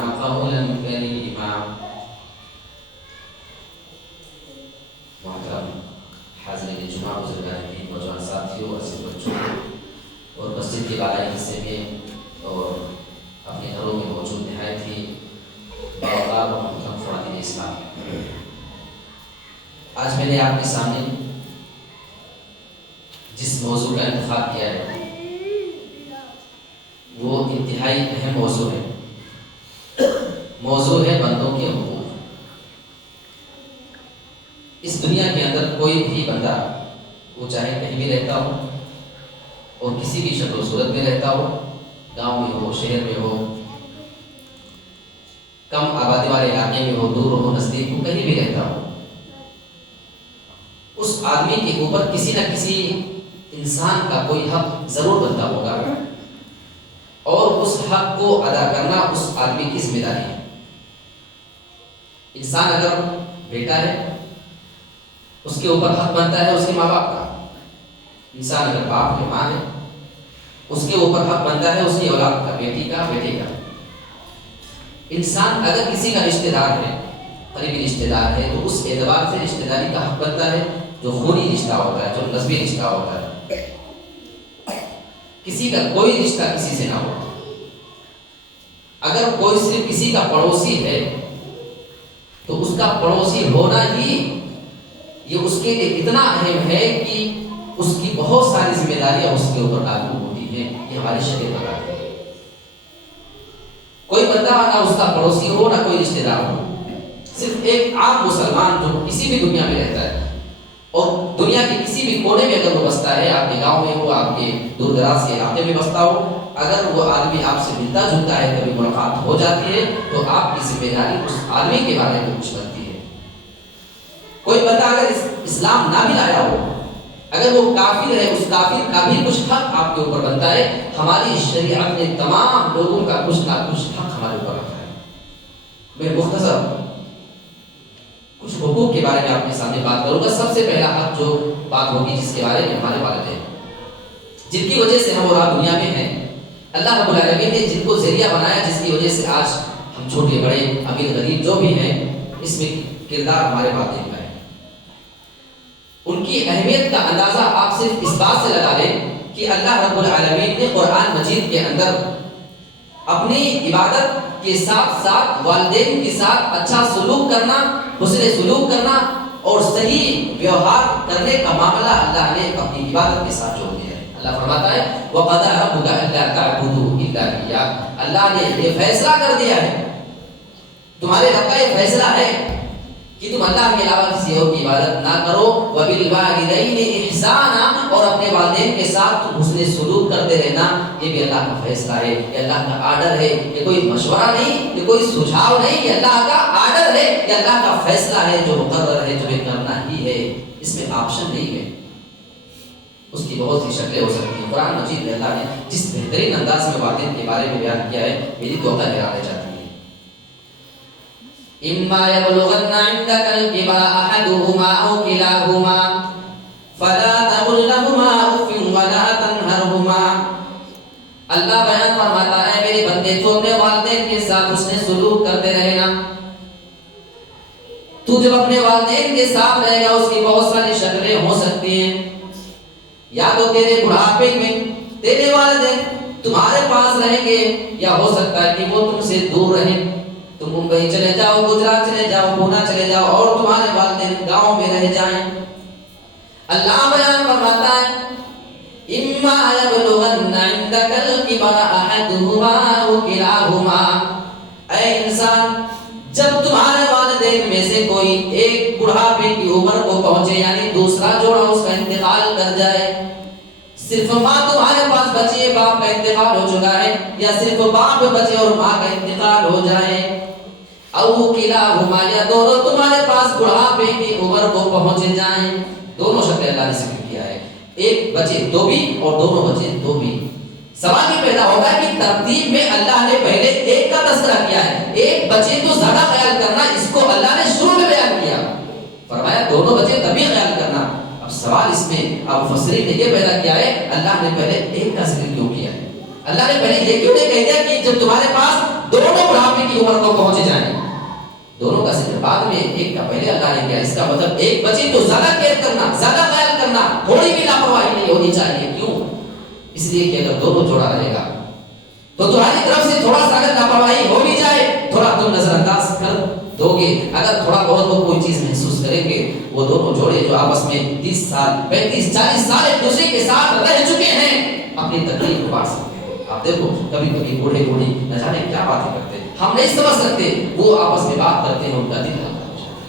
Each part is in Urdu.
قولا كريما. محترم حاضرین جمعہ، بزرگان دین، نوجوان ساتھیوں، عزیز بچوں اور مسجد کے بالائی حصے میں اور اپنے گھروں میں موجود نہایت ہی باوقار اور محترم خواتین اسلام، آج میں نے آپ کے سامنے جس موضوع کا انتخاب کیا ہے وہ انتہائی اہم موضوع ہے۔ موضوع ہے بندوں کے حقوق۔ اس دنیا کے اندر کوئی بھی بندہ، وہ چاہے کہیں بھی رہتا ہو اور کسی بھی شکل و صورت میں رہتا ہو، گاؤں میں ہو، شہر میں ہو، کم آبادی والے علاقے میں ہو، دور ہو، نزدیک ہو، کہیں بھی رہتا ہو، اس آدمی کے اوپر کسی نہ کسی انسان کا کوئی حق ضرور بنتا ہوگا، اور اس حق کو ادا کرنا اس آدمی کی ذمہ داری ہے۔ انسان اگر بیٹا ہے، اس کے اوپر حق بنتا ہے اس کے ماں باپ کا۔ انسان اگر باپ ہے، ماں ہے، اس کے اوپر حق بنتا ہے اس کی اولاد کا، بیٹی کا، بیٹے کا۔ انسان اگر کسی کا رشتہ دار ہے، قریبی رشتہ دار ہے، تو اس اعتبار سے رشتہ داری کا حق بنتا ہے جو خونی رشتہ ہوتا ہے، جو نسبی رشتہ ہوتا ہے۔ کسی کا کوئی رشتہ کسی سے نہ ہو، اگر کوئی صرف کسی کا پڑوسی ہے تو اس کا پڑوسی ہونا ہی یہ اس کے لیے اتنا اہم ہے کہ اس کی بہت ساری ذمہ داریاں اس کے اوپر لاگو ہوتی ہیں۔ یہ ہماری شریعت بتاتی ہے۔ کوئی بندہ نہ اس کا پڑوسی ہو، نہ کوئی رشتہ دار ہو، صرف ایک عام مسلمان جو کسی بھی دنیا میں رہتا ہے اور دنیا کے کسی بھی کونے میں اگر وہ بستا ہے، آپ کے گاؤں میں ہو، آپ کے دور دراز کے علاقے میں بستا ہو، اگر وہ آدمی آپ سے ملتا جلتا ہے، کبھی ملاقات ہو جاتی ہے، تو آپ کی ذمہ داری اس آدمی کے بارے میں کچھ بنتی ہے۔ کوئی بندہ اگر اسلام نہ بھی لایا ہو، اگر وہ کافر ہے، اس کافر کا بھی کچھ حق آپ کے اوپر بنتا ہے۔ ہماری شریعت نے تمام لوگوں کا کچھ نہ کچھ حق ہمارے اوپر رکھا ہے۔ میں مختصر کچھ حقوق کے بارے میں آپ کے سامنے بات کروں گا۔ سب سے پہلا حق جو بات ہوگی جس کے بارے میں ہمارے والدین، جن کی وجہ سے ہم اور آپ دنیا میں ہیں، اللہ رب العالمین نے جن کو ذریعہ بنایا، جس کی وجہ سے آج ہم چھوٹے بڑے، امیر غریب جو بھی ہیں، اس میں کردار ہمارے والدین کا ہے۔ ان کی اہمیت کا اندازہ آپ صرف اس بات سے لگا لیں کہ اللہ رب العالمین نے قرآن مجید کے اندر اپنی عبادت کے ساتھ ساتھ والدین کے ساتھ اچھا سلوک کرنا، حسن سلوک کرنا اور صحیح ویوہار کرنے کا معاملہ اللہ نے اپنی عبادت کے ساتھ جوڑ دیا ہے۔ اللہ فرماتا ہے وَقَضَىٰ رَبُّكَ أَلَّا تَعْبُدُوا إِلَّا إِيَّاهُ۔ اللہ نے یہ فیصلہ کر دیا ہے، تمہارے رب کا یہ فیصلہ ہے کہ تم اللہ کے علاوہ کسی اور کی عبادت نہ کرو، وَبِالْوَالِدَيْنِ إِحْسَانًا، اور اپنے والدین کے ساتھ حسن سلوک کرتے رہنا۔ یہ بھی اللہ کا فیصلہ ہے، یہ اللہ کا آرڈر ہے، یہ کوئی مشورہ نہیں، یہ کوئی سجھاؤ نہیں، یہ اللہ کا آرڈر ہے، یہ اللہ کا فیصلہ ہے جو مقرر ہے، جو یہ کرنا ہی ہے، اس میں آپشن نہیں ہے۔ اس کی بہت سی شکلیں ہو سکتی ہیں۔ قرآن مجید میں اللہ نے جس بہترین انداز میں والدین کے بارے میں بیان کیا ہے، میری توقع لگانے چاہتی ہے۔ إِمَّا يَبْلُغَنَّ عِندَكَ الْكِبَرَ أَحَدُهُمَا أَوْ كِلَاهُمَا فَلَا تَقُل لَّهُمَا أُفٍّ وَلَا تَنْهَرْهُمَا۔ اللہ بیان فرماتا ہے میرے بندے، تو اپنے والدین کے ساتھ اس نے سلوک کرتے رہنا۔ تو جب اپنے والدین کے ساتھ رہے گا، اس کی بہت ساری شکلیں ہو سکتی ہیں۔ یا تو تیرے بڑھاپے میں تیرے والدین تمہارے پاس رہیں گے، یا ہو سکتا ہے کہ وہ تم سے دور رہیں، تم ممبئی چلے جاؤ، گجرات چلے جاؤ، پونا چلے جاؤ، اور تمہارے والدین گاؤں میں رہ جائیں۔ اللہ بیان فرماتا ہے اِمَّا يَبْلُغَنَّ عِندَكَ الْكِبَرَ أَحَدُهُمَا أَوْ كِلَاهُمَا۔ اے انسان، جب تمہارے والدین میں سے کوئی ایک بڑھاپے کی عمر کو پہنچے، یعنی دوسرا جوڑا اس کا انتقال کر جائے، صرف ماں تمہارے پاس بچی ہے، باپ کا انتقال ہو چکا ہے، یا صرف باپ بچے اور ماں کا انتقال ہو جائے، او کلاہما، یا دونوں تمہارے پاس بڑھاپے کی عمر کو پہنچ جائیں۔ دونوں شکل اللہ نے ذکر کیا ہے، ایک بچے دو بھی اور دونوں بچے دو بھی۔ سوال یہ پیدا ہوگا کہ ترتیب میں اللہ نے پہلے ایک کا تذکرہ کیا ہے، ایک بچے تو زیادہ خیال کرنا، اس کو اللہ نے شروع میں بیان کیا، فرمایا دونوں بچے تبھی خیال کرنا۔ اب سوال اس میں اب مفسرین نے یہ پیدا کیا ہے، اللہ نے پہلے ایک کا ذکر کیوں کیا ہے؟ اللہ نے پہلے یہ کیوں نہیں کہہ دیا کہ جب تمہارے پاس دونوں بڑھاپے کی عمر کو پہنچ جائیں، دونوں کا ذکر بعد میں ایک کا پہلے اللہ نے کیا. اس کا مطلب ایک بچے تو زیادہ کیئر کرنا، زیادہ خیال کرنا، تھوڑی بھی لاپرواہی نہیں ہونی چاہیے. کیوں؟ اس لیے کہ اگر دونوں جوڑا رہے گا تو تمہاری طرف سے تھوڑا سا اگر لاپرواہی ہو بھی جائے تھوڑا تم نظر انداز کر دو گے. اگر تھوڑا بہت وہ کوئی چیز محسوس کریں گے، وہ دونوں جوڑے جو آپس میں 30 سال 35 40 سال ایک دوسرے کے ساتھ رہ چکے ہیں اپنی تکلیف کو بانٹ سکتے ہیں. آپ دیکھو کبھی کبھی بوڑھے بوڑھی نہ جانے کیا باتیں کرتے ہیں، ہم نہیں سمجھ سکتے، وہ آپس میں بات کرتے ہیں، ان کا دل ہلکا ہو جاتا ہے.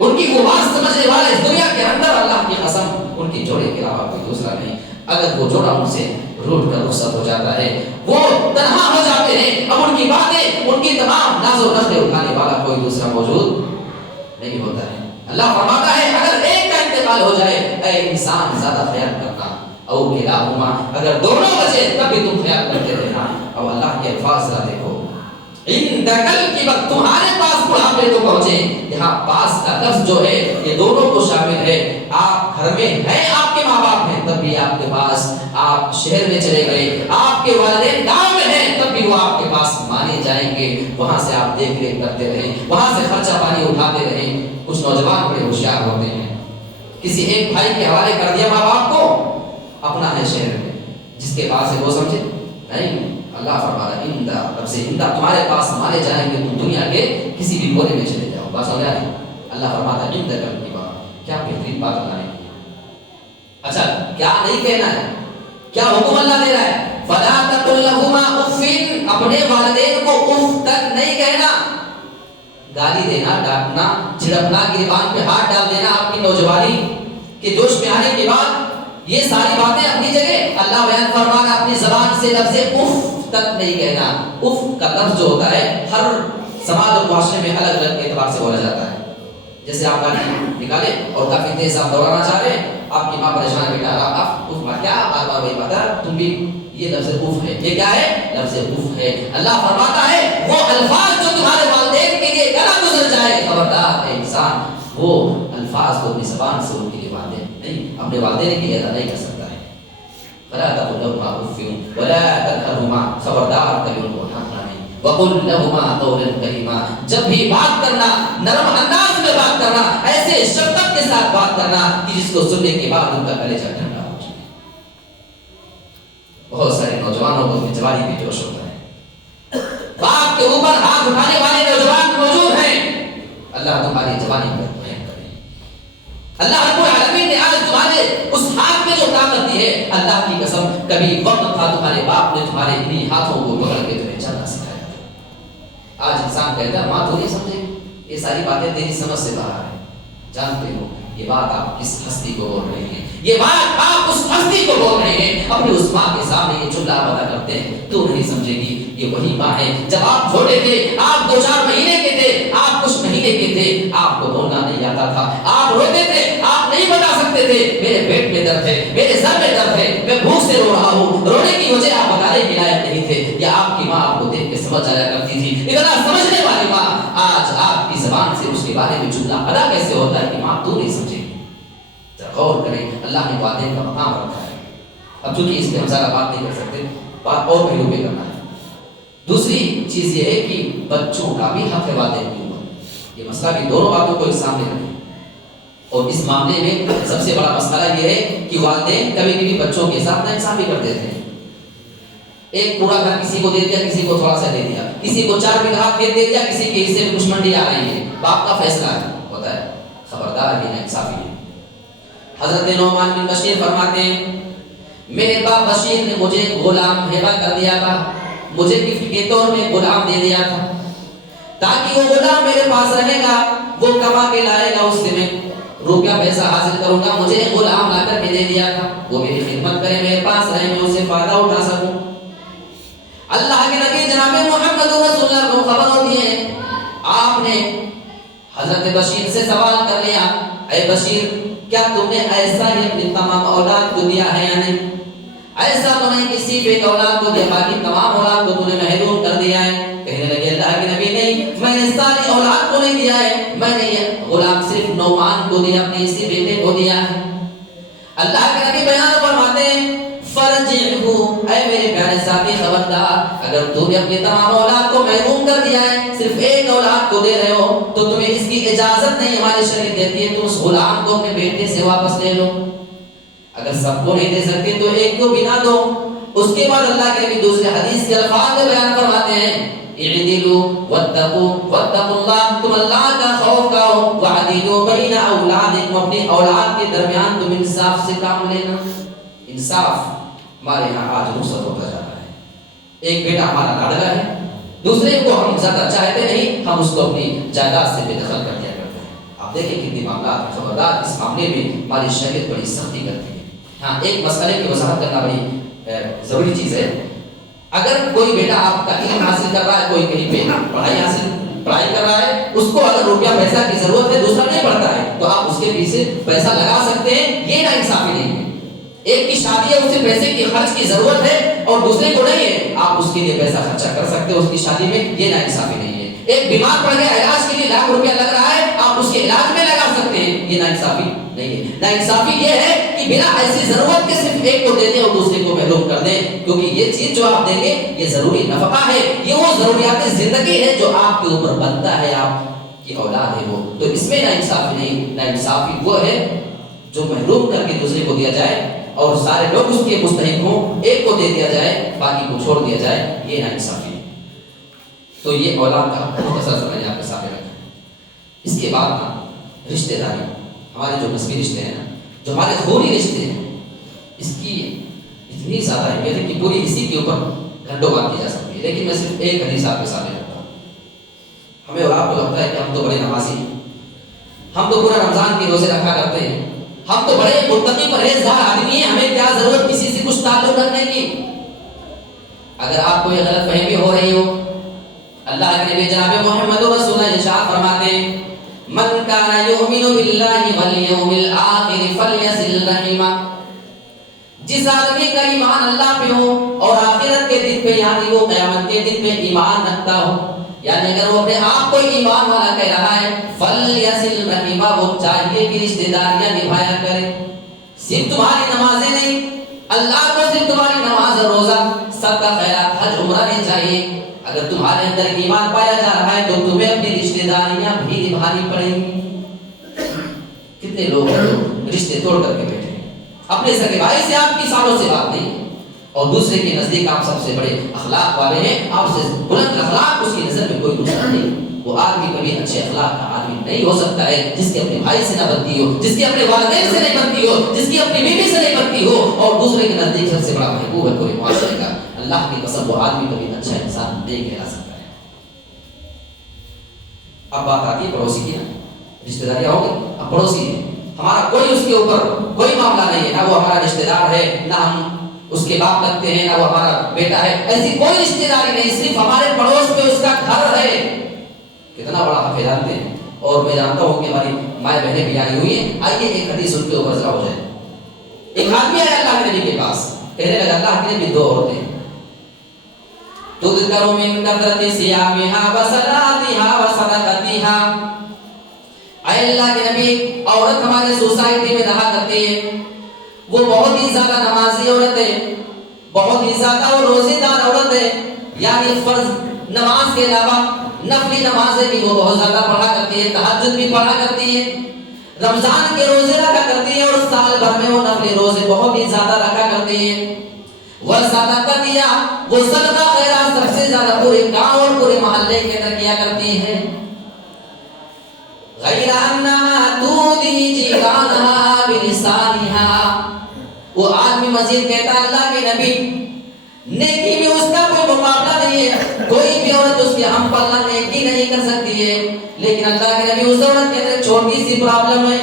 ان کی وہ بات سمجھنے والے اس دنیا کے اندر اللہ کی قسم ان کے جوڑے کے علاوہ کوئی دوسرا نہیں. اگر وہ جوڑا ان سے روٹ کر رخصت ہو جاتا ہے، وہ تنہا ہو جاتے ہیں، اب ان کی باتیں، ان کی تمام ناز و نخرے اٹھانے والا کوئی دوسرا موجود نہیں ہوتا ہے. اللہ فرماتا ہے اگر ایک کا انتقال ہو جائے اے انسان زیادہ خیال کرنا، او کلاہما، اگر دونوں بچے تب بھی تم خیال کرتے رہنا. اب اللہ کے الفاظ ذرا دیکھو، اندکل کی وقت تمہارے پاس بڑھاپے کو پہنچے. یہاں پاس کا لفظ جو ہے یہ دونوں کو شامل ہے. آپ گھر میں ہیں، آپ کے ماں باپ ہیں، تب بھی آپ کے پاس، آپ شہر میں چلے گئے، آپ کے والدین گاؤں میں ہیں، تب بھی وہ آپ کے پاس مانے جائیں گے. وہاں سے آپ دیکھ ریکھ کرتے رہیں، وہاں سے خرچہ پانی اٹھاتے رہیں. کچھ نوجوان بڑے ہوشیار ہوتے ہیں، کسی ایک بھائی کے حوالے کر دیا ماں باپ کو، اپنا ہے شہر میں، جس کے پاس ہے وہ سمجھے نہیں. اللہ فرما رہا ہے اندا، رب سے اندا تمہارے پاس مانے جائیں گے، تم دنیا کے کسی بھی کونے میں چلے جاؤ. بات سمجھ آئی؟ اللہ فرماتا ہے اندا کر کی بات، کیا بہترین بات اللہ نے کی. اچھا کیا نہیں کہنا ہے، کیا حکم اللہ دے رہا ہے؟ فلا تقل لهما اف، اپنے والدین کو اف تک نہیں کہنا. گالی دینا، ڈانٹنا، جھڑکنا، گریبان پہ ہاتھ ڈال دینا آپ کی نوجوانی کے جوش میں آنے کے بعد، یہ ساری باتیں اپنی جگہ. اللہ بیان فرما رہا اپنی زبان سے لفظ اف تک نہیں کہنا. اف کا لفظ جو ہوتا ہے ہر سماج اور معاشرے میں الگ الگ اعتبار سے بولا جاتا ہے. جیسے آپ گاڑی نکالے اور کافی تیز آپ دوڑانا چاہ رہے ہیں، آپ کی ماں پریشان ہے، بیٹا آپ اف کیا بار بار وہی بات ہے، تم بھی یہ لفظ اف ہے. یہ کیا ہے؟ لفظ اف ہے. اللہ فرماتا ہے وہ الفاظ جو تمہارے والدین کے لیے گلا گزر جائے، خبردار ہے انسان وہ الفاظ کو اپنی زبان سے ان کے لیے والدین نہیں، اپنے والدین کے لیے ادا نہیں کر سکتا ہے. فلا تقل لهما اف ولا تنهرهما، خبردار کبھی ان کو ڈانٹنا نہیں. وقل لهما قولا کریما، جب بھی بات کرنا نرم انداز میں بات کرنا، ایسے شفقت کے ساتھ بات کرنا کہ جس کو سننے کے بعد ان کا کلیجہ ٹھنڈا ہو جائے. بہت سارے نوجوانوں کو جوانی پہ جوش ہوتا ہے، باپ کے اوپر ہاتھ اٹھانے والے نوجوان موجود ہیں. اللہ تمہاری جوانی پر رحم کرے. اللہ رب العالمین نے آج تمہارے اس ہاتھ میں جو طاقت دی ہے، اللہ کی قسم کبھی وقت تھا تمہارے باپ نے تمہارے انہی ہاتھوں کو پکڑ کے تمہیں چلنا سکھایا تھا. آج انسان کہتا ہے ماں تو نہیں سمجھے، یہ ساری باتیں تیری سمجھ سے باہر ہیں. جانتے ہو یہ بات آپ کس ہستی کو بول رہے ہیں، یہ بات آپ اس ہستی کو بول رہے ہیں. اپنی اس ماں کے سامنے یہ چلا بتا کرتے ہیں، تو نہیں سمجھے گی یہ وہی ماں ہے. جب آپ چھوٹے تھے، آپ 2-4 مہینے کے تھے، آپ کچھ مہینے کے تھے، آپ کو بولنا نہیں آتا تھا، آپ روتے تھے، آپ نہیں بتا سکتے تھے میرے پیٹ میں درد ہے، میرے سر میں درد ہے، میں بھوک سے رو رہا ہوں. رونے کی وجہ آپ بتانے کے لائق نہیں تھے، یا آپ کی ماں آپ کو دیکھ کے سمجھ جایا کرتی تھی. اتنا سمجھنے والی ماں آج آپ کی زبان سے اس کے بارے میں جملہ ادا کیسے ہوتا ہے کہ ماں تو نہیں سمجھے گی. غور کریں، اللہ نے والدین کا مقام رکھا ہے. اب چونکہ اس پہ ہم زیادہ بات نہیں کر سکتے، بات اور پہلو پہ کرنا ہے. دوسری چیز یہ ہے کہ بچوں کا بھی حق ہے والدین کے اوپر. یہ مسئلہ بھی دونوں باتوں کو ایک سامنے رکھیں. اور اس معاملے میں سب سے بڑا مسئلہ یہ ہے کہ والدین کبھی کبھی بچوں کے ساتھ ناانصافی کر دیتے ہیں. ایک پورا گھر کسی کو دے دیا، کسی کو تھوڑا سا دے دیا، کسی کو 4 بیگھہ کھیت دے دیا، کسی کے حصے میں کچھ منڈی آ رہی ہے. باپ کا فیصلہ ہوتا ہے، خبردار یہ ناانصافی ہے. حضرت نعمان بن بشیر فرماتے ہیں میرے باپ بشیر نے مجھے غلام ہبہ کر دیا تھا، مجھے گفٹ کے طور میں غلام دے دیا تھا تاکہ وہ غلام میرے پاس رہے گا، وہ کما کے لائے گا، اس سے میں روپیہ پیسہ حاصل کروں گا. مجھے غلام لا کر کے دے دیا تھا، وہ میری خدمت کرے، میرے پاس رہے، میں اسے فائدہ اٹھا سکوں. اللہ کے نبی جناب محمد رسول اللہ کو خبر ہوتی ہے، آپ نے حضرت بشیر سے سوال کر لیا، اے بشیر کیا تم نے ایسا ہی اپنی تمام اولاد کو دیا ہے یا نہیں؟ ایسا تو نہیں کسی پہ اولاد کو دیا، باقی تمام اولاد کو تم نے محروم کر دیا ہے. کہنے لگے اللہ کے نبی نہیں، میں نے ساری اولاد کو نہیں دیا ہے، میں نے یہ غلام صرف نعمان کو دیا، اپنے اسی بیٹے کو دیا ہے. اللہ کے نبی بیان فرماتے ہیں فرجعہ، اے میرے پیارے ساتھی خبردار، اگر اگر تم نے اپنی تمام اولاد کو محروم کر دیا ہے، صرف ایک اولاد کو دے رہے ہو، تو تمہیں اس کی اجازت نہیں ہماری شریعت دیتی ہے تم اس غلام کو اپنے بیٹے سے واپس لے لو۔ اگر سب کو نہیں دے سکتے تو ایک کو بنا دو۔ اس کے بعد اللہ کے نبی دوسرے حدیث کے الفاظ بیان فرماتے ہیں، اعدلوا واتقوا اللہ، تم اللہ کا خوف کرو، وعدلوا بین اولادکم، اپنے اولاد کے درمیان تم انصاف سے کام لینا۔ انصاف ہمارے یہاں آج رخصت ہوتا جا رہا ہے۔ ایک بیٹا ہمارا لاڈلا ہے، دوسرے کو ہم زیادہ چاہتے نہیں، ہم اس کو اپنی جائیداد سے بے دخل کر دیا کرتے ہیں۔ آپ دیکھیں کتنی معاملات، خبردار اس معاملے میں ہماری شریعت بڑی سختی کرتی ہے۔ ہاں، ایک مسئلے کی وضاحت کرنا بڑی ضروری چیز ہے۔ اگر کوئی بیٹا آپ کا علم حاصل کر رہا ہے، کوئی کہیں پہ پڑھائی کر رہا ہے، اس کو اگر روپیہ پیسہ کی ضرورت ہے، دوسرا نہیں پڑھتا ہے، تو آپ اس کے پیچھے پیسہ لگا سکتے ہیں، یہ ناانصافی نہیں ہے۔ ایک کی شادی ہے، اسے پیسے کی خرچ کی ضرورت ہے اور دوسرے کو نہیں ہے، آپ اس کے لیے پیسہ خرچہ کر سکتے ہو اس کی شادی میں، یہ ناانصافی نہیں ہے۔ ایک بیمار پڑ گیا، علاج کے لیے لاکھ روپیہ لگ رہا ہے، آپ اس کے علاج میں لگا سکتے ہیں، یہ ناانصافی نہیں ہے۔ ناانصافی یہ ہے کہ بنا ایسی ضرورت کے صرف ایک کو دے دیں اور دوسرے کو محروم کر دیں، کیونکہ یہ چیز جو آپ دیں گے یہ ضروری نفقہ ہے، یہ وہ ضروریات زندگی ہے جو آپ کے اوپر بنتا ہے، آپ کی اولاد ہے وہ، تو اس میں ناانصافی نہیں۔ ناانصافی وہ ہے جو محروم کر کے دوسرے کو دیا جائے اور سارے لوگ اس کے مستحق ہوں، ایک کو دے دیا جائے باقی کو چھوڑ دیا جائے، یہ ناانصافی ہے۔ تو یہ اولاد کا مختصر سا میں نے آپ کے سامنے رکھا۔ اس کے بعد رشتہ داری، ہمارے جو نسبی رشتے ہیں، جو ہمارے خونی رشتے ہیں، اس کی اتنی زیادہ اہمیت ہے کہ پوری اسی کے اوپر گھنٹوں بات کی جا سکتی ہے، لیکن میں صرف ایک حدیث آپ کے سامنے رکھتا ہوں۔ ہمیں اور آپ کو لگتا ہے کہ ہم تو بڑے نمازی ہیں، ہم تو پورا رمضان کے روزے رکھا کرتے ہیں، ہم تو بڑے متقی پرہیزگار آدمی ہیں، ہمیں کیا ضرورت کسی سے کچھ تعلق رکھنے کی۔ اگر آپ کو یہ غلط فہمی ہو رہی ہو، اللہ کے نبی جناب محمد رسول اللہ ارشاد فرماتے ہیں، من کان یؤمن باللہ والیوم الآخر فلیصل رحمہ، جس آدمی کا ایمان اللہ پہ ہو اور آخرت کے دن پہ، یعنی وہ قیامت کے دن پہ ایمان رکھتا ہو، یعنی اگر وہ اپنے آپ کو ایمان والا کہہ رہا ہے، فلیصل رحمہ، وہ چاہیے کہ رشتہ داریاں نبھایا کرے۔ صرف تمہاری نمازیں نہیں، اللہ کو صرف تمہاری نماز اور روزہ، صدقہ خیرات، حج عمرہ نہیں چاہیے۔ اگر تمہارے اندر ایمان پایا جا رہا ہے تو تمہیں اپنی رشتہ داریاں بھی نبھانی پڑیں گی۔ کتنے لوگ ہیں جو رشتے توڑ کر کے بیٹھے ہیں، اپنے سگے بھائی سے آپ کی سالوں سے بات نہیں اور دوسرے کے نزدیک آپ سب سے بڑے اخلاق والے ہیں، آپ سے بلند اخلاق، اس کی نظر میں کوئی دوسرا نہیں۔ وہ آدمی کبھی اچھے اخلاق کا آدمی نہیں ہو سکتا ہے جس کے اپنے بھائی سے نہ بنتی ہو، جس کی اپنے والدین سے نہیں بنتی ہو، جس کی اپنی بیوی سے نہیں بنتی ہو اور دوسرے کے نزدیک سب سے بڑا محبوب ہے پورے معاشرے کا۔ اللہ کی قسم، وہ آدمی کبھی اچھا انسان نہیں کہلا سکتا ہے۔ اب بات آتی ہے پڑوسی کی، نا رشتہ داریاں ہو گئی، اب پڑوسی ہے، ہمارا کوئی اس کے اوپر کوئی معاملہ نہیں ہے، نہ وہ ہمارا رشتہ دار ہے، نہ ہم اس کے باپ لگتے ہیں، نہ وہ ہمارا بیٹا ہے، ایسی کوئی رشتہ داری نہیں، صرف ہمارے پڑوس میں اس کا گھر ہے۔ کتنا بڑا حق جانتے ہیں، اور میں جانتا ہوں کہ ہماری مائیں بہنیں بھی آئی ہوئی ہیں۔ آئیے ایک حدیث ان کے اوپر ذرا ہو جائے۔ ایک آدمی آیا اللہ کے نبی کے پاس، کہنے لگا اللہ کے نبی، دو عورتیں تذکر من کثرت صیامها وصلاتها وصدقتها، اے اللہ کے نبی، عورت ہمارے سوسائٹی میں رہا کرتی ہے، وہ بہت ہی زیادہ نمازی عورت ہے، بہت ہی زیادہ وہ روزے دار عورت ہے، یعنی فرض نماز کے علاوہ نفلی نمازیں بھی وہ بہت زیادہ پڑھا کرتی ہے، تہجد بھی پڑھا کرتی ہے، رمضان کے روزے رکھا کرتی ہے اور سال بھر میں وہ نفلی روزے بہت ہی زیادہ رکھا کرتی ہے۔ وصدقتها، وہ صدقہ خیرات سب سے زیادہ پورے گاؤں اور پورے محلے کے اندر کیا کرتی ہے۔ غیر انها تؤذی جیرانها بلسانها، وہ آدمی مزید کہتا ہے اللہ کے نبی، نیکی میں اس کا کوئی مقابلہ نہیں ہے، کوئی بھی عورت اس کے ہم پلہ نیکی نہیں کر سکتی ہے، لیکن اللہ کے نبی اس عورت کے اندر چھوٹی سی پرابلم ہے۔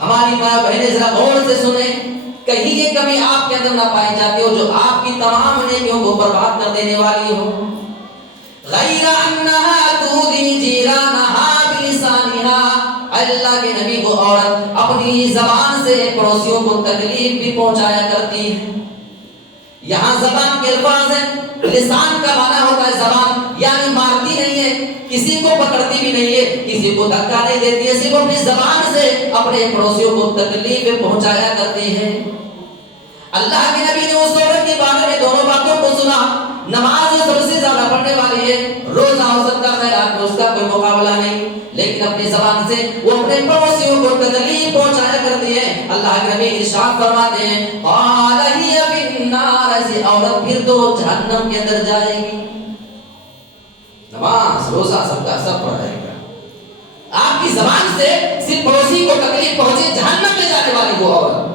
ہماری ماں بہنیں ذرا غور سے سنیں، کہیں یہ کمی آپ کے اندر نہ پائی جاتی ہو جو آپ کی تمام نیکیوں کو برباد کر دینے والی ہو۔ غیر انها تؤذی جیرانها بلسانها، اللہ کے نبی، وہ عورت اپنی زبان سے پڑوسیوں کو تکلیف بھی پہنچایا کرتی ہے۔ یہاں زبان کے الفاظ ہیں، لسان کا معنی ہوتا ہے زبان، یعنی مارتی نہیں ہے، کسی کو پکڑتی بھی نہیں ہے، کسی کو دھکا نہیں دیتی ہے، صرف اپنی زبان سے اپنے پڑوسیوں کو تکلیف پہنچایا کرتی ہے۔ اللہ کے نبی نے اس عورت کے بارے میں دونوں باتوں کو سنا، نماز سب سے زیادہ پڑھنے والی ہے، روزہ ہو سکتا ہے، خیرات میں اس کا کوئی مقابلہ نہیں، لیکن اپنی زبان سے وہ اپنے پڑوسیوں کو تکلیف پہنچایا کرتی ہے۔ اللہ کے نبی ارشاد فرماتے ہیں قال هي في النار، ایسی عورت پھر تو جہنم کے اندر جائے گی۔ نماز روزہ سب کا سب پڑھ رہے گا، آپ کی زبان سے صرف پڑوسی کو تکلیف پہنچے، جہنم میں جانے والی وہ عورت،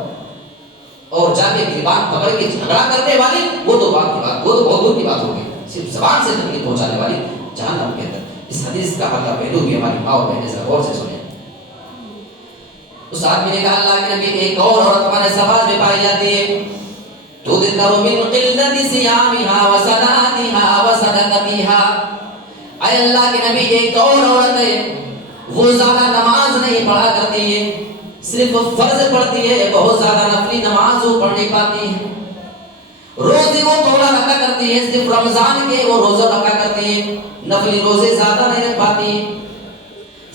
اور جا کے گریبان پکڑ کے جھگڑا کرنے والی وہ تو بات کی بات، وہ تو بہت دور کی بات ہوگی، صرف زبان سے تکلیف پہنچانے والی جہنم کے اندر۔ اس حدیث کا اگلا پہلو بھی ہماری ماں اور بہنیں ذرا غور سے سنیں۔ اس آدمی نے کہا اللہ کے نبی ایک اور عورت ہمارے سماج میں پائی جاتی ہے، تُذْكَرُ مِنْ قِلَّةِ صِيَامِهَا وَصَلَاتِهَا وَصَدَقَتِهَا، اے اللہ کے نبی ایک اور عورت ہے، وہ زیادہ نماز نہیں پڑھا کرتی ہے، صرف فرض پڑھتی ہے، بہت زیادہ نفلی نماز وہ پڑھ نہیں پاتی ہے، روزے وہ تھوڑا رکھا کرتی ہے، صرف رمضان کے وہ روزہ رکھا کرتی ہے، نفلی روزے زیادہ نہیں رکھ پاتی ہے،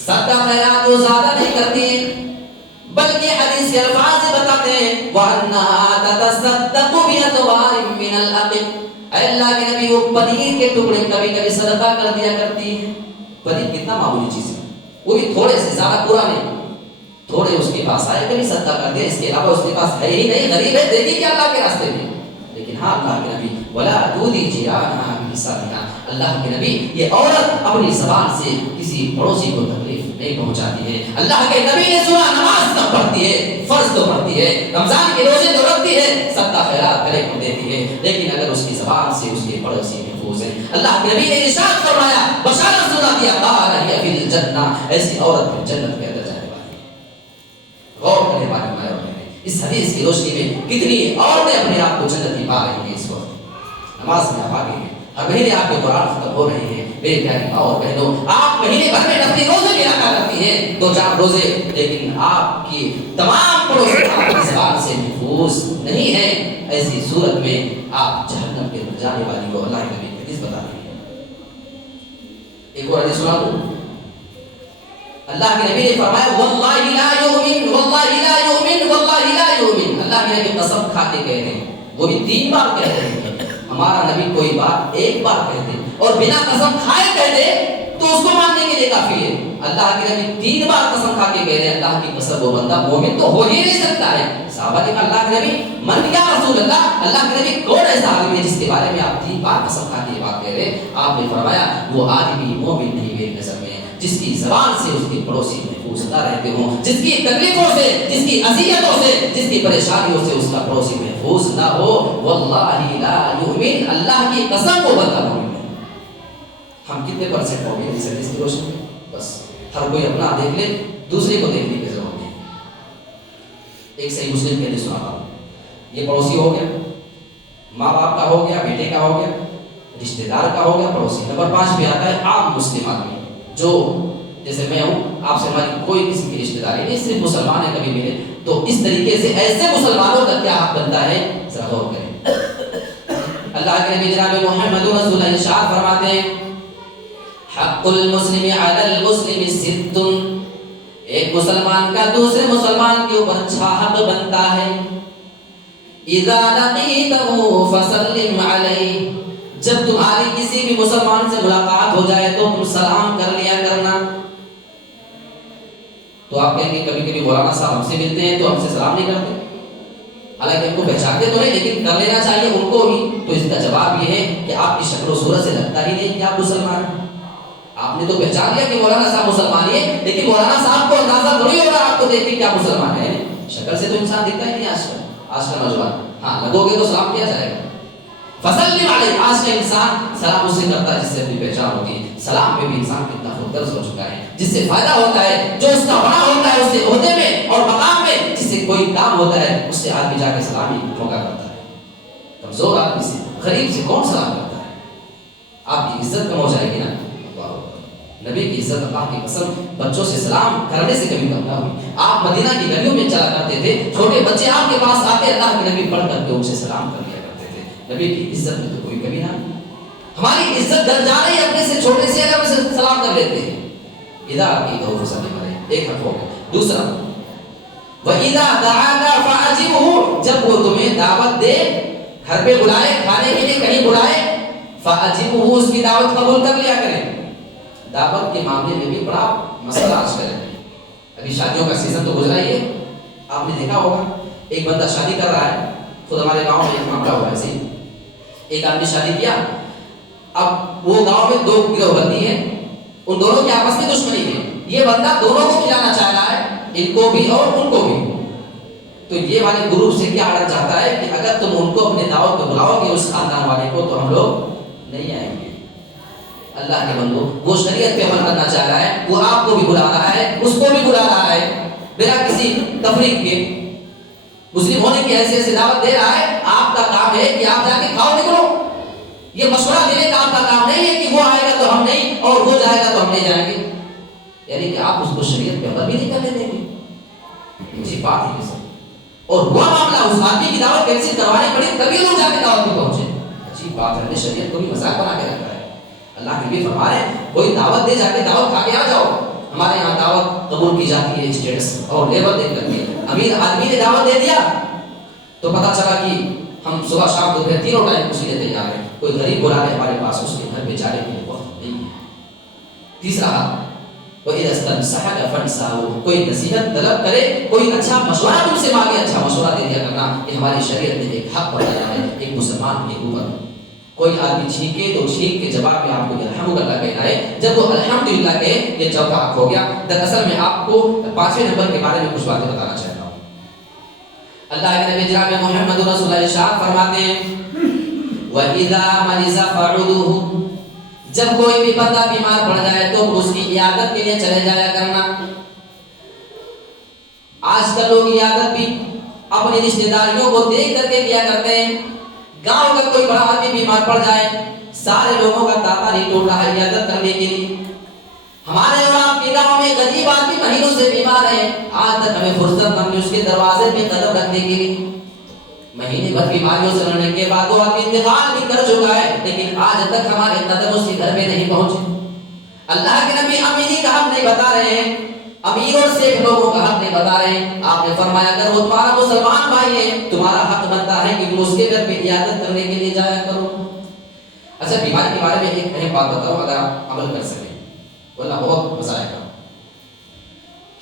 صدقہ خیرات وہ زیادہ نہیں کرتی ہے، بلکہ حدیث کے الفاظ بتاتے ہیں وَأَنَّهَا تَتَصَدَّقُ بِأَتْوَارٍ مِّنَ الْأَقِلِ، اے اللہ کے نبی وہ پنیر کے ٹکڑے کبھی کبھی صدقہ کر دیا کرتی ہے۔ پنیر کتنا معمولی چیز ہے، وہ بھی تھوڑے سے، زیادہ پورا نہیں، تھوڑے اس کے پاس آئے کبھی صدقہ کر دیا، اس کے علاوہ اس کے پاس ہے ہی نہیں، غریب ہے، دے دی کیا اللہ کے راستے میں۔ لیکن ہاں اللہ کے نبی وَلَا تُؤْذِي جِيرَانَهَا بِلِسَانِهَا، اللہ کے نبی یہ عورت اپنی زبان سے کسی پڑوسی کو تکلیف نہیں پہنچاتی ہے۔ اللہ کے نبی نے سنا نماز تو پڑھتی ہے، فرض تو پڑھتی ہے، رمضان کے روزے تو رکھتی ہے، صدقہ خیرات گلے کو دیتی ہے، لیکن اگر اس کی زبان سے اس کے پڑوسی محفوظ ہے، اللہ کے نبی نے ارشاد فرمایا، بشارت سنا دیا قال هي في الجنہ، ایسی عورت پھر جنت کے اندر جانے والی ہے۔ غور کرنے والی مائیں اور بہنیں، اس حدیث کی روشنی میں کتنی عورتیں اپنے آپ کو جنتی پا رہی ہیں اس وقت، نماز میں آپ آگے ہیں، ہر مہینے آپ کے قرآن ختم ہو رہے ہیں، میرے پیاری ماں اور بہنوں، آپ مہینے بھر میں نفلی روزے بھی رکھا کرتی ہیں، 2-4 روزے، لیکن آپ کی تمام پڑوسی آپ کی زبان سے محفوظ نہیں ہیں، ایسی صورت میں آپ جہنم کے اندر جانے والی کو اللہ کے نبی کی حدیث بتا رہی ہے۔ ایک اور حدیث سنا دوں، اللہ کے نبی نے فرمایا واللہ لا یؤمن واللہ لا یؤمن واللہ لا یؤمن، اللہ کے نبی قسم کھا کے کہہ رہے ہیں، وہ بھی 3 بار کہہ رہے ہیں، ہمارا نبی کوئی بات ایک بار کہتے اور بنا قسم کھائے کہتے تو اس کو ماننے کے لیے کافی ہے، اللہ کے نبی 3 بار قسم کھا کے کہہ رہے ہیں، اللہ کی قسم وہ بندہ مومن تو ہو ہی نہیں سکتا ہے۔ صحابہ نے کہا اللہ کے نبی من یا رسول اللہ کے نبی کون ایسا آدمی ہے جس کے بارے میں آپ 3 بار قسم کھا کے یہ بات کہہ رہے ہیں؟ آپ نے فرمایا وہ آدمی مومن نہیں میری نظر میں، جس کی زبان سے اس کے پڑوسی محفوظ نہ رہتے ہوں، جس کی تکلیفوں سے، جس کی اذیتوں سے، جس کی پریشانیوں سے اس کا پڑوسی محفوظ نہ ہو، واللہ لا یؤمن، اللہ کی قسم کو بندہ مومن نہیں۔ ہم کتنے % مومن اس حدیث کی روشنی میں؟ بس ہر کوئی اپنا دیکھ لے، دوسرے کو دیکھنے کی ضرورت نہیں۔ ایک صحیح مسلم کی حدیث سناتا ہوں، یہ پڑوسی ہو گیا، ماں باپ کا ہو گیا، بیٹے کا ہو گیا، رشتہ دار کا ہو گیا، پڑوسی۔ نمبر 5 پہ آتا ہے عام مسلم آدمی، جو جیسے میں ہوں، آپ سے ہماری کوئی قسم کی رشتہ داری نہیں، صرف مسلمان ہیں کبھی ملے، تو اس طریقے سے ایسے مسلمانوں کا کیا حق بنتا ہے، ذرا غور کریں۔ اللہ کے نبی جناب محمد رسول اللہ ارشاد فرماتے ہیں حق المسلم علی المسلم 6، ایک مسلمان کا دوسرے مسلمان کے اوپر 6 حق بنتا ہے۔ اذا لقیتہ فسلم علیہ، جب تمہاری کسی بھی مسلمان سے ملاقات ہو جائے تو تم سلام کر لیا کرنا۔ تو آپ کہیں گے کبھی کبھی مولانا صاحب ہم سے ملتے ہیں تو ہم سے سلام نہیں کرتے، حالانکہ ان کو پہچانتے تو نہیں لیکن کر لینا چاہیے ان کو بھی۔ تو اس کا جواب یہ ہے کہ آپ کی شکل و صورت سے لگتا ہی نہیں کہ آپ مسلمان ہیں۔ آپ نے تو پہچان لیا کہ مولانا صاحب مسلمان ہیں، لیکن مولانا صاحب کو اندازہ تھوڑی ہو رہا آپ کو دیکھ کے کیا مسلمان ہے، شکل سے تو انسان دکھتا ہی نہیں آج کا نوجوان۔ ہاں لگو گے تو سلام کیا جائے گا، فسلم علیہ، آج کا انسان سلام اس سے کرتا ہے جس سے اپنی پہچان ہوتی ہے۔ سلام میں بھی انسان کتنا خودغرض ہو چکا ہے، جس سے فائدہ ہوتا ہے، جو اس کا بڑا ہوتا ہے، اس سے عہدے میں اور مقام میں جس سے کوئی کام ہوتا ہے، اس سے آدمی جا کے سلام ہی ٹھوکا کرتا ہے۔ کمزور آدمی سے، غریب سے کون سلام کرتا ہے؟ آپ کی عزت کم ہو جائے گی نا۔ نبی کی عزت اللہ کی قسم بچوں سے سلام کرنے سے کبھی کم نہ ہوئی۔ آپ مدینہ کی گلیوں میں چلا کرتے تھے، چھوٹے بچے آپ کے پاس آتے، اللہ کے نبی پڑھ کر کے ان سے سلام کر لیا کرتے تھے۔ نبی کی عزت میں تو کوئی کمی نہ۔ ہماری عزت ڈر جا رہی ہے اپنے سے چھوٹے سے اگر اسے سلام کر لیتے ہیں۔ اذا لقیتہ فسلم علیہ، ایک حق ہو گیا۔ دوسرا وَإِذَا دَعَاكَ فَأَجِبْهُ، جب وہ تمہیں دعوت دے، گھر پہ بلائے، کھانے کے لیے کہیں بلائے فاجبہ، اس کی دعوت قبول کر لیا کریں. دعوت کے معاملے میں بھی بڑا مسئلہ آج کل ہے. ابھی شادیوں کا سیزن تو گزرا ہی ہے، آپ نے دیکھا ہوگا. ایک بندہ شادی کر رہا ہے، خود ہمارے گاؤں میں ایک معاملہ ہوا ہے. ایک آدمی شادی کیا، اب وہ گاؤں میں 2 گروہ بندی ہیں، ان دونوں کی آپس میں دشمنی ہے. یہ بندہ دونوں کو کھلانا چاہ رہا ہے، ان کو بھی اور ان کو بھی. تو یہ والے گروپ سے کیا آڈر چاہتا ہے کہ اگر تم ان کو اپنے دعوت پہ بلاؤ گے اس خاندان والے کو تو ہم لوگ نہیں آئیں گے. اللہ کے بندو، وہ شریعت پہ عمل کرنا چاہ رہا ہے، وہ آپ کو بھی بلا رہا ہے، اس کو بھی بلا رہا ہے، بلا کسی تفریق کے. مسلم ہونے کی حیثیت سے دعوت دے رہا ہے. آپ کا کام ہے کہ آپ جا کے کھاؤ نکلو. یہ مشورہ دینے کا آپ کا کام نہیں ہے کہ وہ آئے گا تو ہم نہیں اور وہ جائے گا تو ہم نہیں جائیں گے. یعنی کہ آپ اس کو شریعت پہ عمل بھی نہیں کرنے دیں گے. مجھے بات ہے سر. اور ہوا معاملہ اس آدمی کی دعوت کینسل کروانی پڑی تبھی لوگ جا کے دعوت میں پہنچے. عجیب بات ہے، ہم نے شریعت کو بھی مذاق بنا کے رکھا ہے. اللہ کے بھی فرما رہے ہیں کوئی دعوت دے، جا کے دعوت کھا کے آ جاؤ. ہمارے یہاں دعوت قبول کی جاتی ہے اسٹیٹس اور لیبل دیکھ کر کے. امیر آدمی نے دعوت دے دیا تو پتا چلا کہ ہم صبح شام دوپہر تینوں ٹائم اسی لیے تیار ہیں. کوئی غریب بلا رہے ہمارے پاس، اس کے گھر پہ جانے کے لیے وقت نہیں ہے. تیسرا، کوئی نصیحت طلب کرے، کوئی اچھا مشورہ تم سے مانگے، اچھا مشورہ دے دیا کرنا. یہ ہماری شریعت نے ایک حق بتایا ہے ایک مسلمان کے اوپر. کوئی آدمی چھینکے تو چھینک کے جواب میں آپ کو الحمدللہ کہنا ہے. جب وہ الحمدللہ کہے یہ چوتھا حق ہو گیا. دراصل میں آپ کو 5ویں نمبر کے بارے میں کچھ باتیں بتانا چاہتا ہوں. اللہ کے نبی جناب محمد رسول اللہ ارشاد فرماتے ہیں وَإِذَا مَرِضَ فَعُودُوهُ، جب کوئی بھی بندہ بیمار پڑ جائے تو اس کی عیادت کے لیے چلے جایا کرنا. آج کل لوگ عیادت بھی اپنی رشتہ داریوں کو دیکھ کر کے کیا کرتے ہیں. گاؤں کا کوئی بڑا آدمی بیمار پڑ جائے، سارے لوگوں کا تاتا نہیں ٹوٹ رہا ہے عیادت کرنے کے لیے. ہمارے اور آپ کے گاؤں میں غریب آدمی مہینوں سے بیمار ہے، آج تک ہمیں فرصت نہ ملی اس کے دروازے پہ قدم رکھنے کے لیے. مہینے بھر بیماریوں سے لڑنے کے بعد وہ آدمی انتقال بھی کر چکا ہے، لیکن آج تک ہمارے قدم اس کے گھر پہ نہیں پہنچے. اللہ کے نبی امینی کا حق نہیں بتا رہے ہیں، امیر اور شیخ لوگوں کا حق نہیں بتا رہے ہیں. آپ نے فرمایا اگر وہ تمہارا مسلمان بھائی ہے تمہارا حق بنتا ہے کہ تم اس کے گھر پہ عیادت کرنے کے لیے جایا کرو. اچھا، بیماری کے بارے میں ایک اہم بات بتاؤں، اگر آپ عمل کر سکیں واللہ بہت مزہ آئے گا.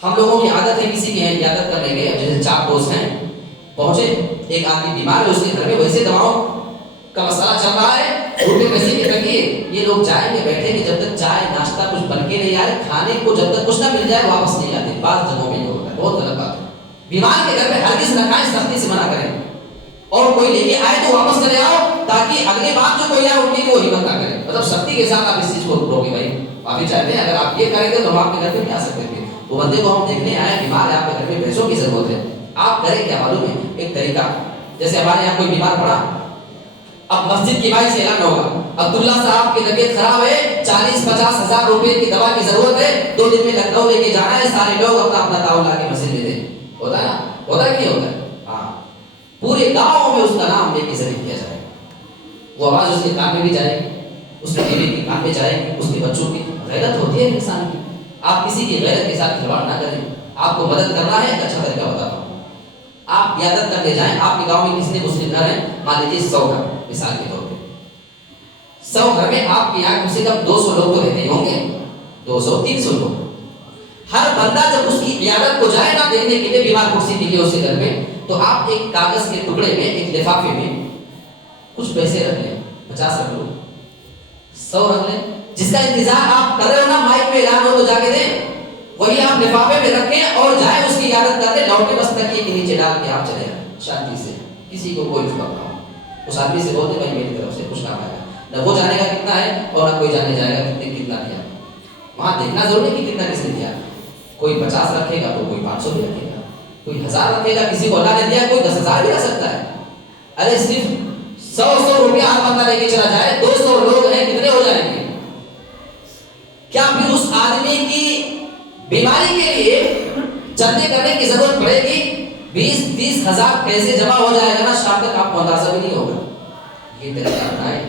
ہم لوگوں کی عادت ہے کسی کی عیادت کرنے گئے، جیسے 4 دوست ہیں، پہنچے، ایک آدمی بیمار ہے، اس کے گھر میں ویسے دواؤں کا مسئلہ چل رہا ہے، روپے پیسے کے لگیے. یہ لوگ جائیں گے بیٹھیں گے جب تک چائے ناشتہ کچھ بن کے نہیں آئے، کھانے کو جب تک کچھ نہ مل جائے واپس نہیں آتے. بعض جگہوں میں یہ ہوتا ہے، بہت غلط بات ہے. بیمار کے گھر میں ہرگز نہ کھائیں، سختی سے منع کریں. اور کوئی لے کے آئے تو واپس چلے آؤ تاکہ اگلی بار جو کوئی آئے ان کی وہ ہمت نہ کرے. مطلب سختی کے ساتھ آپ اس چیز کو روکے. بھائی معافی چاہتے ہیں، اگر آپ یہ کریں گے تو ہم آپ کے گھر پہ نہیں آ سکتے تھے. وہ بندے کو ہم دیکھنے آئے بیمار ہے، آپ کے گھر میں پیسوں کی ضرورت ہے، آپ کریں کیا معلوم ہے؟ ایک طریقہ، جیسے ہمارے یہاں کوئی بیمار پڑا، اب مسجد کی بھائی سے اعلان ہوگا عبداللہ صاحب کی طبیعت خراب ہے، 40-50 ہزار روپے کی دوا کی ضرورت ہے، 2 دن میں لکھنؤ لے کے جانا ہے. سارے لوگ اپنا اپنا تعاون لا کے مسجد میں دیں. ہوتا ہے نا؟ ہوتا ہے کہ ہوتا ہے؟ ہاں، پورے گاؤں میں اس کا نام لے کے ذریع کیا جائے. وہ آواز اس کے کان میں بھی جائے گی، اس کے بیوی کے کان میں جائے گی، اس کے بچوں کی. غیرت ہوتی ہے انسان کی. آپ کسی کی غیرت کے ساتھ کھلواڑ نہ کریں. آپ کو مدد کرنا ہے، ایک اچھا طریقہ بتاتا ہوں. آپ عیادت کرنے جائیں، آپ کے گاؤں میں کسی نے مسلم گھر ہے، مان لیجیے 100 گھر مثال کے طور پہ، 100 گھر میں آپ کے یہاں کم سے کم 200 لوگ تو رہتے ہوں گے، 200-300 لوگ. ہر بندہ جب اس کی عیادت کو جائے نا دیکھنے کے لیے، بیمار کرسی دیکھے اس کے گھر میں، تو آپ ایک کاغذ کے ٹکڑے میں، ایک لفافے میں کچھ پیسے رکھ لیں. 50 رکھ لو، 100 رکھ لیں. جس کا انتظار آپ کر رہے ہو نا، مائک میں اعلان ہو تو جا کے دیں، وہی آپ لفافے میں رکھیں اور جائیں اس کی عیادت کرنے. لوٹے بس تکیے کے نیچے ڈال کے آپ چلے جائیں شانتی سے، کسی کو کوئی فکر نہ ہو. اس آدمی سے بولتے بھائی میری طرف سے کچھ کام آئے گا، نہ وہ جانے گا کتنا ہے اور نہ کوئی جانے جائے گا کتنا دیا. وہاں دیکھنا ضروری ہے کہ کتنا کس نے دیا. کوئی 50 رکھے گا تو کوئی 500 بھی رکھے گا، کوئی 1000 رکھے گا، کسی کو اللہ نے دیا کوئی 10,000 بھی رکھ سکتا ہے. ارے صرف 100 روپیہ ہر بندہ لے کے چلا جائے، 200 لوگ ہیں، کتنے ہو جائیں گے؟ کیا پھر اس آدمی کی بیماری کے لیے چندے کرنے کی ضرورت پڑے گی؟ 20-30 ہزار پیسے جمع ہو جائے گا نا، شام تک آپ کو اندازہ بھی نہیں ہوگا. یہ طریقہ بنائے.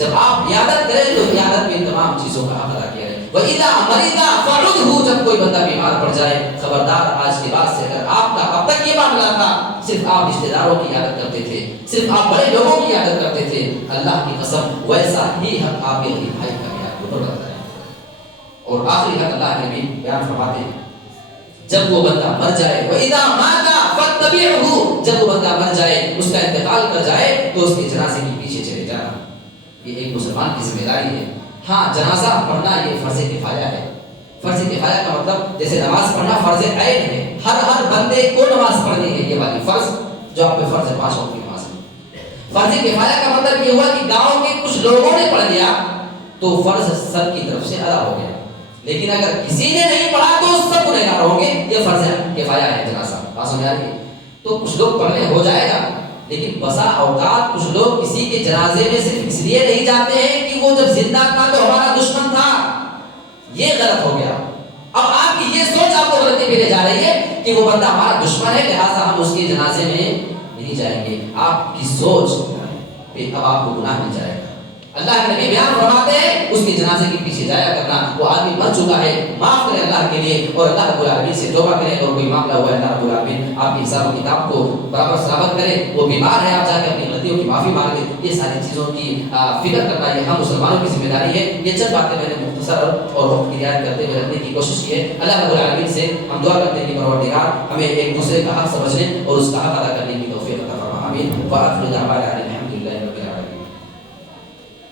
جب آپ عیادت کریں تو عیادت میں تمام چیزوں کا حق ادا کیا ہے. وَإِذَا مَرِضَ فَعُدْهُ جب کوئی بندہ بیمار پڑ جائے خبردار آج کے بعد سے اگر آپ کا اب تک یہ معاملہ تھا صرف آپ رشتہ داروں کی عیادت کرتے تھے, صرف آپ بڑے لوگوں کی عیادت کرتے تھے, اللہ کی قسم ویسا ہی حق آپ کے غریب بھائی کا بھی آپ کو بڑھتا ہے. اور آخری حق اللہ کے نبی بیان فرماتے ہیں جب وہ بندہ مر جائے وَإِذَا مَاتَ فَاتَّبِعْهُ جب وہ بندہ مر جائے اس کا انتقال کر جائے تو اس کے جنازے کے پیچھے چلے جانا. یہ ایک مسلمان کی ذمہ داری ہے. ہاں جنازہ پڑھنا یہ فرض کفایہ ہے. فرض کفایہ کا مطلب جیسے نماز پڑھنا فرض عین ہے, ہر بندے کو نماز پڑھنی ہے, یہ والی فرض جو آپ پہ فرض ہے 5 وقت کی نماز ہے. فرض کفایہ کا مطلب یہ ہوا کہ گاؤں کے کچھ لوگوں نے پڑھ لیا تو فرض سب کی طرف سے ادا ہو گیا, لیکن اگر کسی نے نہیں پڑھا تو سب گنہگار ہوں گے. یہ فرض کفایہ ہے جنازہ. بات سمجھ آ رہی ہے؟ تو کچھ لوگ پڑھنے ہو جائے گا, لیکن بسا اوقات کچھ لوگ کسی کے جنازے میں صرف اس لیے نہیں جاتے ہیں کہ وہ جب زندہ تھا تو ہمارا دشمن تھا. یہ غلط ہو گیا. اب آپ کی یہ سوچ آپ کو غلطی پہ لے جا رہی ہے کہ وہ بندہ ہمارا دشمن ہے لہٰذا ہم اس کے جنازے میں نہیں جائیں گے. آپ کی سوچ پہ اب آپ کو گناہ مل جائے گا. اللہ کے نبی بیان فرماتے ہیں اس کے جنازے کے پیچھے جایا کرنا. وہ آدمی مر چکا ہے, معاف کرے اللہ کے لیے اور اللہ رب العالمین سے توبہ کرے, اور کوئی معاملہ ہوا ہے اللہ رب العالمین آپ کی حساب و کتاب کو برابر سلامت کرے. وہ بیمار ہے, آپ جا کے اپنی غلطیوں کی معافی مانگ دیں. یہ ساری چیزوں کی فکر کرنا یہ ہم مسلمانوں کی ذمہ داری ہے. یہ چند باتیں میں نے مختصر اور وقت کی رعایت کرتے ہوئے رکھنے کی کوشش کی ہے. اللہ رب العالمین سے ہم دعا کرتے ہیں کہ پروردگار ہمیں ایک دوسرے کا حق سمجھنے اور اس کا حق ادا کرنے کی توفیق عطا فرما. آمین. وآخر دعوانا